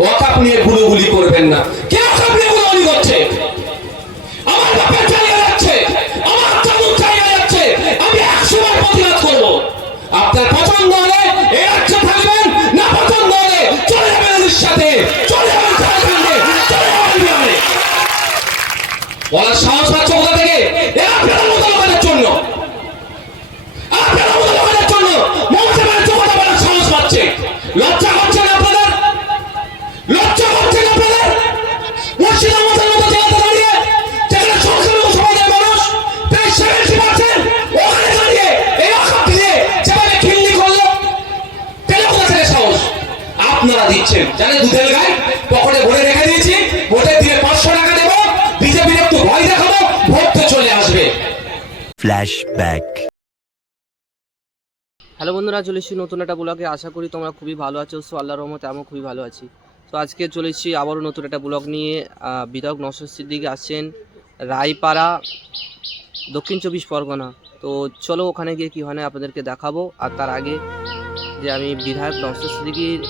ওয়াকাফ নিয়ে গুলি করবেন না। কে ওয়াকাফ নিয়ে গুলি করছে? আমার বাপের জায়গা যাচ্ছে, আমার চামুক জায়গা যাচ্ছে, আমি 100 বার প্রতিবাদ করব। আপনার পছন্দ হলে এই রাজ্যে থাকবেন, না পছন্দ হলে চলে যাবেন সাথে, চলে যাবেন ঝাড়খণ্ডে, চলে যাবেন বিহারে। বলার সাহস পাচ্ছে কোথা থেকে? আপনার মতো লোকের জন্য, আপনার মতো লোকের জন্য মমতা ব্যানার্জি কথা বলার সাহস পাচ্ছে। লজ্জা করছে না আপনাদের? লজ্জা করছে না আপনাদের? মুর্শিদাবাদের মতো জায়গাতে দাঁড়িয়ে, যেখানে সংখ্যালঘু সমাজের মানুষ প্রায় 70%, ওখানে দাঁড়িয়ে এই ওয়াকাফ দিয়ে যেভাবে খিল্লি করলো, পেলে কোথা থেকে সাহস? আপনারা দিচ্ছেন, জানেন দুধের গায়ে পকেটে ভরে রেখে দিয়েছি, ভোটের দিনে 500 টাকা দেবো, বিজেপির একটু ভয় দেখাবো, ভোট তো চলে আসবে। ফ্ল্যাশব্যাক। হ্যালো বন্ধুরা, চলে এসেছি নতুন একটা ব্লগে। আশা করি তোমরা খুবই ভালো আছো। সো আল্লাহর রহমতে আমিও খুবই ভালো আছি। তো আজকে চলে এসেছি আবারও নতুন একটা ব্লগ নিয়ে। বিধায়ক নওশাদ সিদ্দিকী আসছেন রায়পাড়া, দক্ষিণ 24 পরগনা। তো চলো ওখানে গিয়ে কী হয় না আপনাদেরকে দেখাবো। আর তার আগে যে আমি বিধায়ক নওশাদ সিদ্দিকীর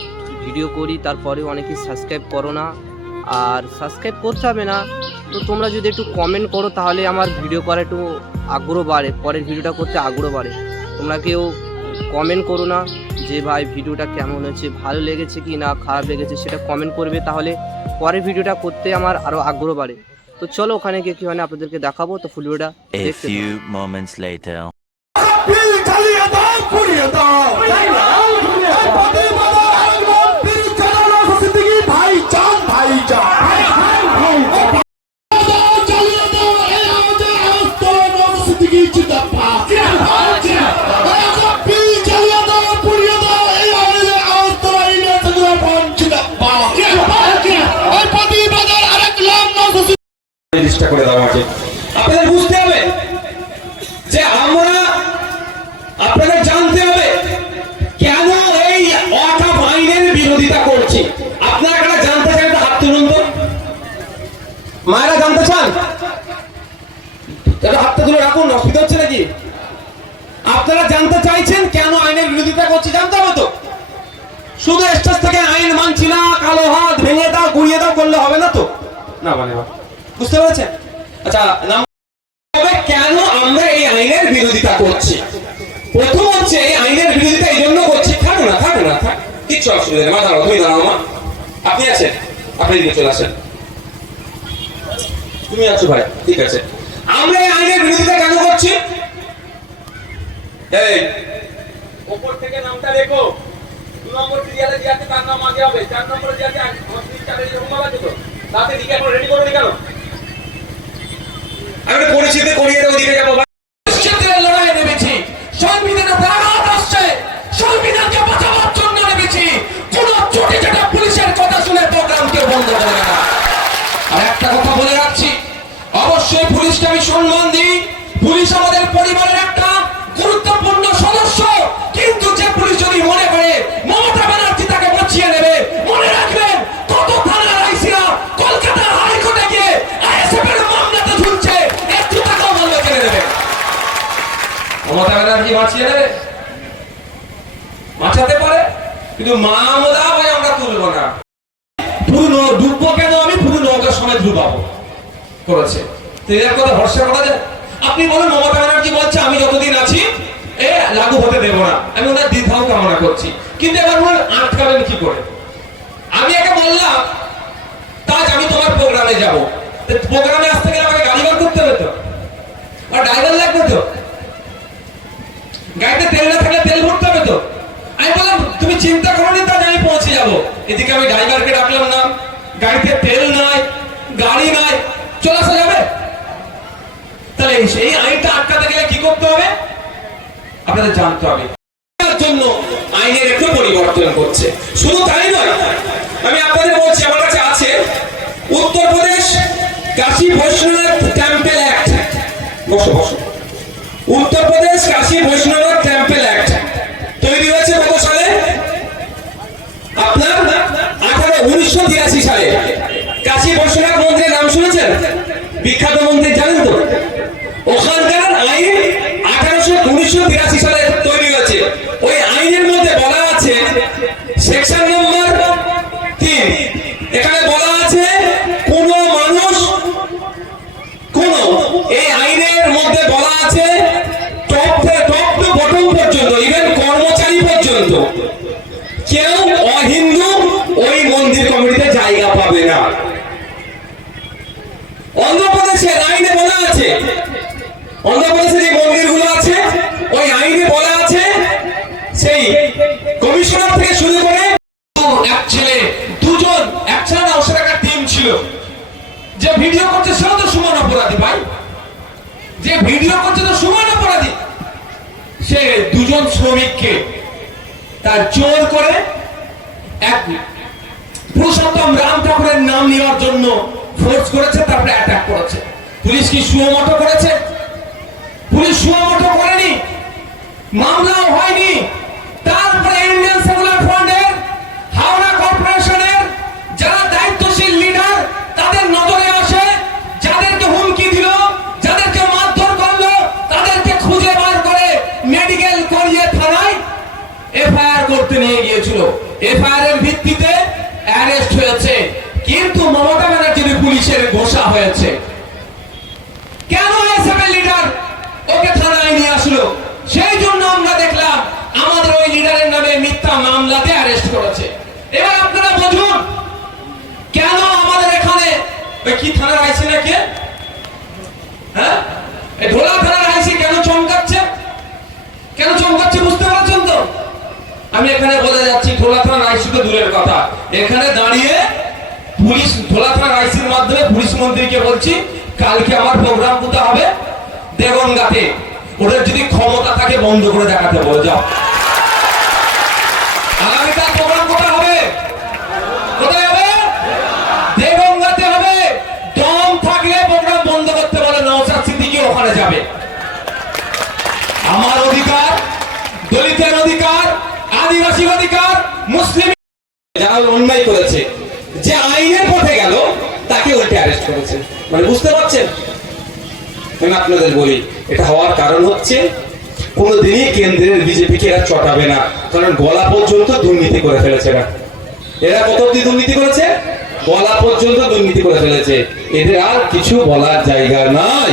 ভিডিও করি, তারপরেও অনেকেই সাবস্ক্রাইব করো না, আর সাবস্ক্রাইব করতে হবে না। তো তোমরা যদি একটু কমেন্ট করো তাহলে আমার ভিডিও করা একটু আগ্রহ বাড়ে, পরের ভিডিওটা করতে আগ্রহ বাড়ে। তোমরা কেউ কমেন্ট করো না যে ভাই ভিডিওটা কেমন হয়েছে, ভালো লেগেছে কি না খারাপ লেগেছে, সেটা কমেন্ট করবে, তাহলে পরের ভিডিওটা করতে আমার আরও আগ্রহ বাড়ে। তো চলো ওখানে গিয়ে কি হয় না আপনাদেরকে দেখাবো। তো ফুল ভিডিওটা দেখতে থাকো। করে দেওয়া উচিত। আপনাদের বুঝতে হবে যে আমরা, আপনাদের জানতে হবে কেন এই ওয়াকাফ আইনের বিরোধিতা করছি। আপনারা কারা জানতে চান? হাত তুলুন তো। মায়েরা জানতে চান? হাতটা তুলে রাখুন, অসুবিধা হচ্ছে নাকি? আপনারা জানতে চাইছেন কেন আইনের বিরোধিতা করছি? জানতে হবে তো। শুধু স্টেজ থেকে আইন মানছি না, কালো হাত ভেঙে দাও, গুড়িয়ে দাও করলে হবে না তো। না মানে বুঝতে পেরেছেন? আচ্ছা, নাম হবে কেন আমরা এই আইনের বিরোধিতা করছি। প্রথম হচ্ছে এই আইনের বিরোধিতা এই জন্য করছি, থাকো না কিচ্ছু অসুবিধা নেই। মা দাঁড়াও, তুমি দাঁড়াও, মা আপনি আছেন, আপনি দিকে চলে আসেন। তুমি আছো ভাই, ঠিক আছে। আমরা এই আইনের বিরোধিতা কেন করছি? এই উপর থেকে নামটা দেখো, 2 নম্বর সিরিয়ালে যে আছে তার নাম আগে হবে, 4 নম্বরে যে আছে 4 এরকম আছে তো, তাতে দিকে এখন রেডি করো নি কেন? আমি পরিচিতি করিয়ে ওদিকে যাবো। লড়াই নেমেছি, সংবিধানে ব্যাঘাত আসছে, সংবিধানকে বাঁচানোর জন্য নেমেছি। কোন ছোট ছোট পুলিশের কথা শুনে প্রোগ্রাম কেউ বন্ধ করে না। আর একটা কথা বলে রাখছি, অবশ্যই পুলিশকে আমি সম্মান দিই। পুলিশ আমাদের পরিবারের একটা গুরুত্বপূর্ণ সদস্য, কিন্তু যে পুলিশ যদি মনে করে মমতা ব্যানার্জি তাকে বাঁচিয়ে নেবে, মনে রাখবেন কত থানার আইসিরা কলকাতা হাইকোর্টে গিয়ে আইএসএফ এর মামলাতে ঝুলছে, একটু টাকাও মামলা কেড়ে নেবে। মমতা ব্যানার্জি বাঁচিয়ে নেবে, বাঁচাতে পারে, কিন্তু মামলা ভাই আমরা তুলবো না। পুরো ডুববো কেন? আমি পুরো নৌকার সময় ডুবাবো করেছে। তো এর কথা ভরসা করা যায়? আপনি বলেন মমতা ব্যানার্জি বলছে আমি যতদিন আছি লাগু হতে দেব না, আমি ওনার দ্বিধাও কামনা করছি, কিন্তু এবার বলেন আটকাবেন কি করে? আমি একে বললাম তাজ আমি তোমার প্রোগ্রামে যাব, প্রোগ্রামে আসতে গেলে আমাকে গাড়ি বার করতে হবে তো, আর ড্রাইভার লাগবে তো, গাড়িতে তেল না থাকলে তেল ভরতে হবে তো। আমি বললাম তুমি চিন্তা করো নি, তাজ আমি পৌঁছে যাবো। এদিকে আমি ড্রাইভারকে ডাকলাম না, গাড়িতে তেল নাই, গাড়ি নাই, চলে আসা যাবে? তাহলে সেই আইনটা আটকাতে গেলে কি করতে হবে আপনাদের জানতে হবে। তার জন্য আইনের একটু পরিবর্তন করছে। শুধু তাই নয়, আমি আপনাদের বলছি আমার কাছে আছে উত্তরপ্রদেশ কাশী বৈষ্ণবনাথ টেম্পল অ্যাক্ট। বসো বসো। উত্তরপ্রদেশ কাশী বৈষ্ণবনাথ টেম্পল অ্যাক্ট তৈরি হয়েছে কত সালে? আপনার 1983 সালে। কাশী বৈষ্ণবনাথ মন্দিরের নাম শুনেছেন? বিখ্যাত মন্দির, জানেন তো? ওখানকার আইন 1983 সালে তৈরি হয়েছে। ওই আইনের মধ্যে বলা আছে সেকশন নম্বর 3 বলেছেন, আইনে বলা আছে, অন্ধ্রপ্রদেশে যে মন্দিরগুলো আছে ওই আইনে বলা আছে সেই কমিশনার থেকে শুরু করে এক ছেলে দুজন, এক ছেলে না ওর একটা টিম ছিল, যে ভিডিও করছে সেও তো সমান অপরাধী ভাই, যে ভিডিও করছে তো সমান অপরাধী। সে দুজন শ্রমিককে তার জোর করে এক পুরুষোত্তম রাম ঠাকুরের নাম নেওয়ার জন্য ফোর্স করেছে, তারপরে অ্যাটাক করেছে। পুলিশ কি সুমোটো করেছে? পুলিশ সুমোটো করেনি, মামলাও হয়নি। তারপরে ইন্ডিয়ান সেকুলার ফ্রন্টের হাওড়া কর্পোরেশনের যারা দায়িত্বশীল লিডার তাদের নজরে আসে, যাদেরকে হুমকি দিল, যাদেরকে মারধর করলো, তাদেরকে খুঁজে বার করে মেডিকেল করিয়ে থানায় এফআইআর করতে নিয়ে গিয়েছিল। এফআইআর এর ভিত্তিতে অ্যারেস্ট হয়েছে, কিন্তু মমতা ব্যানার্জির পুলিশের ঘোষা হয়েছে। কেন এসএফ লিডার ওকে থানায় নিয়ে আসলো? সেই জন্য আমরা দেখলাম আমাদের ওই লিডারের নামে মিথ্যা মামলাতে অ্যারেস্ট করেছে। এবার আপনারা বুঝুন কেন আমাদের এখানে ওই কি থানার আইসি না কে, হ্যাঁ এই ঢোলা থানার আইসি কেন চমকাচ্ছে? কেন চমকাচ্ছে বুঝতে পারছেন তো? আমি এখানে বলে যাচ্ছি, ঢোলা থানার আইসি তো দূরের কথা, এখানে দাঁড়িয়ে পুলিশ ঢোলা থানার আইসির মাধ্যমে পুলিশ মন্ত্রীকে বলছি কালকে আমার প্রোগ্রাম কোথায় হবে? দেগঙ্গাতে। ওদের যদি ক্ষমতা থাকে বন্ধ করে দেখাতে বলে যাও। আগামীকাল প্রোগ্রাম কোথায় হবে? কোথায় হবে? দেগঙ্গাতে হবে। দম থাকলে প্রোগ্রাম বন্ধ করতে বলে নওশাদ সিদ্দিকী ওখানে যাবে। আমার অধিকার, দলিতের অধিকার, আদিবাসীর অধিকার, মুসলিম যারা অন্যায় করেছে, যে আইনের পথে গেল তাকে উল্টে অ্যারেস্ট করেছে। মানে বুঝতে পারছেন? আমি আপনাদের বলি এটা হওয়ার কারণ হচ্ছে কোনোদিনই কেন্দ্রের বিজেপিকে এরা চটাবে না, কারণ গলা পর্যন্ত দুর্নীতি করে ফেলেছে না। এরা কত অব্দি দুর্নীতি করেছে? গলা পর্যন্ত দুর্নীতি করে ফেলেছে। এদের আর কিছু বলার জায়গা নাই।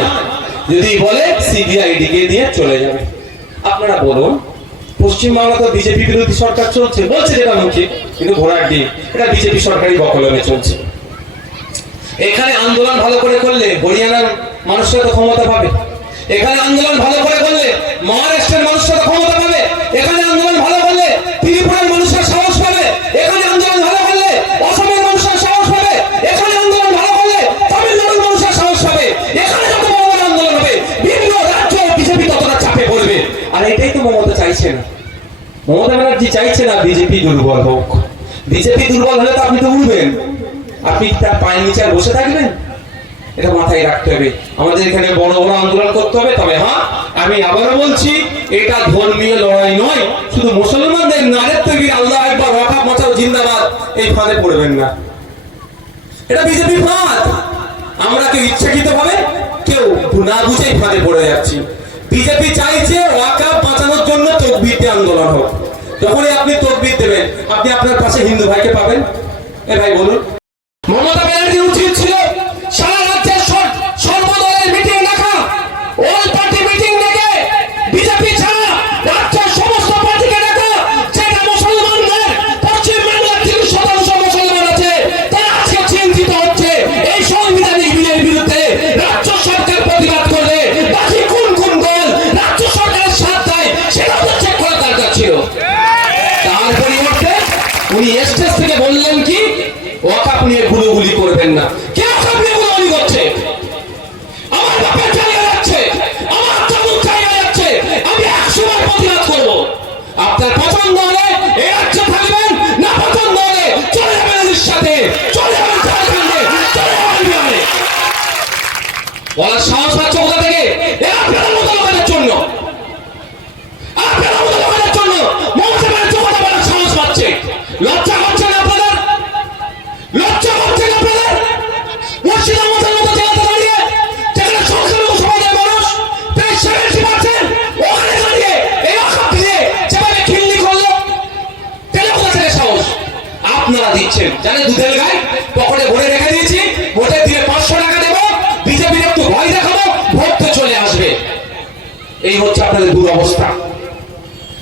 যদি বলে সিবিআইডি কে দিয়ে চলে যাবে। আপনারা বলুন, পশ্চিমবাংলা তো বিজেপি বিরোধী সরকার চলছে, বলছে যেটা মুখে, কিন্তু ঘোড়ার ডিম, এটা বিজেপি সরকারি বকলমে চলছে। এখানে আন্দোলন ভালো করে করলে হরিয়ানার মানুষরা তো ক্ষমতা পাবে, এখানে আন্দোলন ভালো করে করলে মহারাষ্ট্রের মানুষরা তো ক্ষমতা পাবে, এখানে আন্দোলন ভালো করলে ত্রিপুরার মানুষরা সাহস পাবে, এখানে আন্দোলন ভালো করলে অসমের মানুষরা সাহস পাবে, এখানে আন্দোলন ভালো করলে তামিলনাড়ুর মানুষরা সাহস পাবে। এখানে যত বড় বড় আন্দোলন হবে বিভিন্ন রাজ্য বিজেপি ততটা চাপে পড়বে। আর এটাই তো মমতা চাইছে না। মমতা ব্যানার্জি চাইছে না বিজেপি দুর্বল হোক। বিজেপি দুর্বল হলে তো আপনি তো উঠবেন, আপনি তার পায়ের নিচে বসে থাকবেন? এটা মাথায় রাখতে হবে। আমাদের এখানে বড় বড় আন্দোলন করতে হবে। তবে হ্যাঁ, আমি আবারও বলছি, এটা ধর্মীয় লড়াই নয়। শুধু মুসলমানদের নারের তৈরি আল্লাহ একবার ওয়াকাফ মাচাও জিন্দাবাদ এই ফাঁদে পড়বেন না। এটা বিজেপির ফাঁদ। আমরা কেউ ইচ্ছাকৃত ভাবে কেউ না বুঝেই ফাঁদে পড়ে যাচ্ছি। বিজেপি চাইছে ওয়াকাফ বাঁচানোর জন্য তকবীর দিয়ে আন্দোলন হোক। যখনই আপনি তকবীর দেবেন, আপনি আপনার পাশে হিন্দু ভাইকে পাবেন। এ ভাই বলুন, মমতা ব্যানার্জি উচিত ছিল সারা রাজ্যের সর্বদলের মিটিং ডাকা, অল পার্টি মিটিং ডেকে বিজেপি ছাড়া রাজ্যের সমস্ত পার্টিকে ডাকা। যেটা মুসলমানদের পশ্চিমবাংলার 30% মুসলমান আছে, তারা আজকে চিন্তিত হচ্ছে এই সাংবিধানিক বিলের বিরুদ্ধে রাজ্য সরকার প্রতিবাদ করবে। বাকি কোন কোন দল রাজ্য সরকারের সাথ দেয় সেটাও তো চেক করা দরকার ছিল। তার পরিবর্তে উনি স্টেজ থেকে বললেন কি ওয়াকাফ নিয়ে গুলোগুলি করবেন না। কে ওয়াকাফ নিয়ে গুলোগুলি করছে? আমার বাপের জায়গা যাচ্ছে, আমার চাবুক জায়গা যাচ্ছে, আমি 100 বার প্রতিবাদ করব। আপনার পছন্দ হলে এই রাজ্যে থাকবেন, না পছন্দ হলে চলে যাবেন এর সাথে, চলে যাবেন ঝাড়খণ্ডে, চলে যাবেন বিহারে। বলার সাহস পাচ্ছে কোথা থেকে? আপনারা মতো লোকের জন্য, আপনারা মতো লোকের জন্য মমতা ব্যানার্জি কথা বলার সাহস পাচ্ছে। লজ্জা করছে না আপনাদের? লজ্জা করছে না আপনাদের? মুর্শিদাবাদের মতো জায়গাতে দাঁড়িয়ে যেখানে সংখ্যালঘু সমাজের মানুষ প্রায় 70% ওখানে দাঁড়িয়ে এই ওয়াকাফ দিয়ে যেভাবে খিল্লি করলো, পেলে কোথা থেকে সাহস? আপনারা দিচ্ছেন, জানে দুধের গায়ে পকেটে ভরে রেখে দিয়েছি, ভোটে দিয়ে 500 টাকা দেবো, বিজেপির একটু ভয় দেখাবো, ভোট তো চলে আসবে। এই হচ্ছে আপনাদের দুরবস্থা।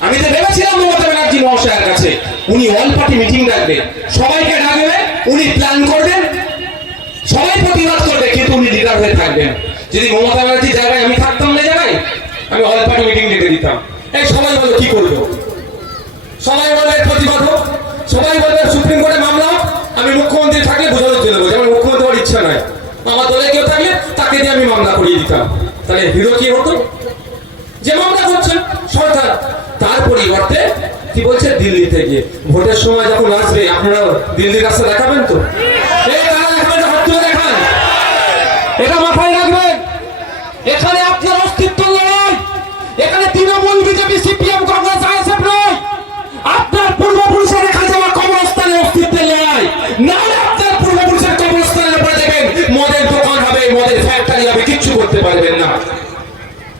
আমি তো ভেবেছিলাম মমতা ব্যানার্জি মহাশয়ের কাছে উনি অল পার্টি মিটিং ডাকবেন, সবাইকে ডাকবে, উনি প্ল্যান করবেন, সবাই প্রতিবাদ করবে। যেহেতু উনি লিডার হয়ে থাকবেন, যদি মমতা ব্যানার্জির জায়গায় আমি থাকতাম না জায়গায়, আমি অল পার্টি মিটিং ডেকে দিতাম। এই সবাই বলো কি করবো, সবাই বলে প্রতিবাদ হোক, সবাই বলবে সুপ্রিম কোর্টে মামলা হোক। আমি মুখ্যমন্ত্রী থাকলে বোঝানোর জন্য বলছি, আমার মুখ্যমন্ত্রী হওয়ার ইচ্ছা নয়, আমার দলে কেউ থাকলে তাকে দিয়ে আমি মামলা করিয়ে দিতাম। তাহলে হিরো কি হতো, যে মামলা করছেন সরকার, তার পরিবর্তে কি বলছে দিল্লি থেকে ভোটের সময় যখন আসবে আপনারা দিল্লির রাস্তা দেখাবেন তো, এই কারা দেখাবেন, হাত তুলে দেখান, এটা মাথায় রাখবেন। এখানে আপনার অস্তিত্ব লড়াই, এখানে Trinamool, BJP, CPM, Congress, ISF নয়, আপনার পূর্বপুরুষের রেখা যাওয়া কবরস্থানের অস্তিত্বের লড়াই। না আপনার পূর্বপুরুষের কবরস্থানের উপরে দেখবেন মদের দোকান হবে, মদের ফ্যাক্টরি হবে, কিচ্ছু করতে পারবেন না।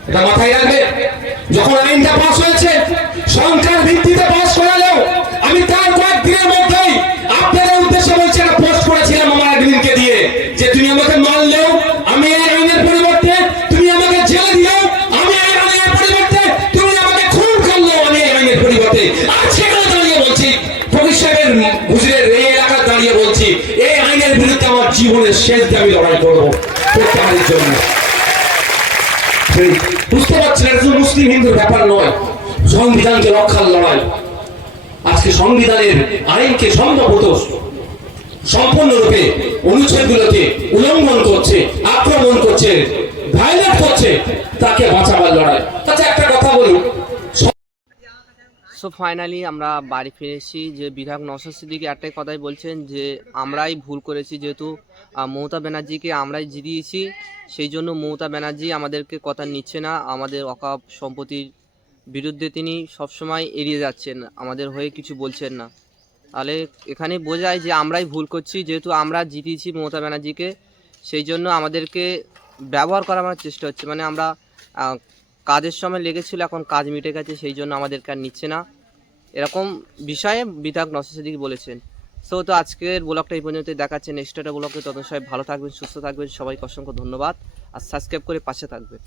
এটা মাথায় রাখবে। যখন আইনটা পাস হয়েছে সংখ্যার ভিত্তিতে পাস করালেও আমি তার কয়েকদিনের মধ্যেই আপনাদের উদ্দেশ্যে বলছি, একটা পোস্ট করেছিলাম আমার একদিনকে দিয়ে, যে তুমি আমাকে মারলেও আমি এই আইনের পরিবর্তে, তুমি আমাকে জেলে দিলেও আমি এই আইনের পরিবর্তে, তুমি আমাকে খুন করলেও আমি এই আইনের পরিবর্তে। আর সেখানে দাঁড়িয়ে বলছি, ফকির সাহেবের হুজুরের এই এলাকায় দাঁড়িয়ে বলছি, এই আইনের বিরুদ্ধে আমার জীবনের শেষ দিয়ে আমি লড়াই করবো প্রত্যাহারের জন্য। বুঝতে পারছেন, এটা শুধু মুসলিম হিন্দুর ব্যাপার নয়, সংবিধানকে রক্ষার লড়াই। আজকে সংবিধানের আইনকে সম্ভবত সম্পূর্ণরূপে অনুচ্ছেদগুলোকে উল্লঙ্ঘন করছে, আক্রমণ করছে, ভায়োলেট করছে, তাকে বাঁচাবার লড়াই। আচ্ছা একটা কথা বলুন, সো ফাইনালি আমরা বাড়ি ফিরেছি। যে বিধায়ক নওশাদ সিদ্দিকী একটাই কথাই বলছেন যে আমরাই ভুল করেছি, যেহেতু মমতা ব্যানার্জিকে আমরাই জিতিয়েছি, সেই জন্য মমতা ব্যানার্জি আমাদেরকে কথা নিচ্ছে না, আমাদের অকাপ সম্পত্তির বিরুদ্ধে তিনি সবসময় এড়িয়ে যাচ্ছেন, আমাদের হয়ে কিছু বলছেন না। তাহলে এখানে বোঝায় যে আমরাই ভুল করছি, যেহেতু আমরা জিতিয়েছি মমতা ব্যানার্জিকে, সেই জন্য আমাদেরকে ব্যবহার করার আমার চেষ্টা হচ্ছে। মানে আমরা কাজের সময় লেগেছিল, এখন কাজ মিটে গেছে, সেই জন্য আমাদেরকে আর নিচ্ছে না, এরকম বিষয়ে বিধায়ক নওশাদ সিদ্দিকী বলেছেন। সো তো আজকের ব্লগটা এই পর্যন্ত দেখাচ্ছে, নেক্সট একটা ব্লগে। তত সবাই ভালো থাকবেন, সুস্থ থাকবেন, সবাইকে অসংখ্য ধন্যবাদ, আর সাবস্ক্রাইব করে পাশে থাকবেন।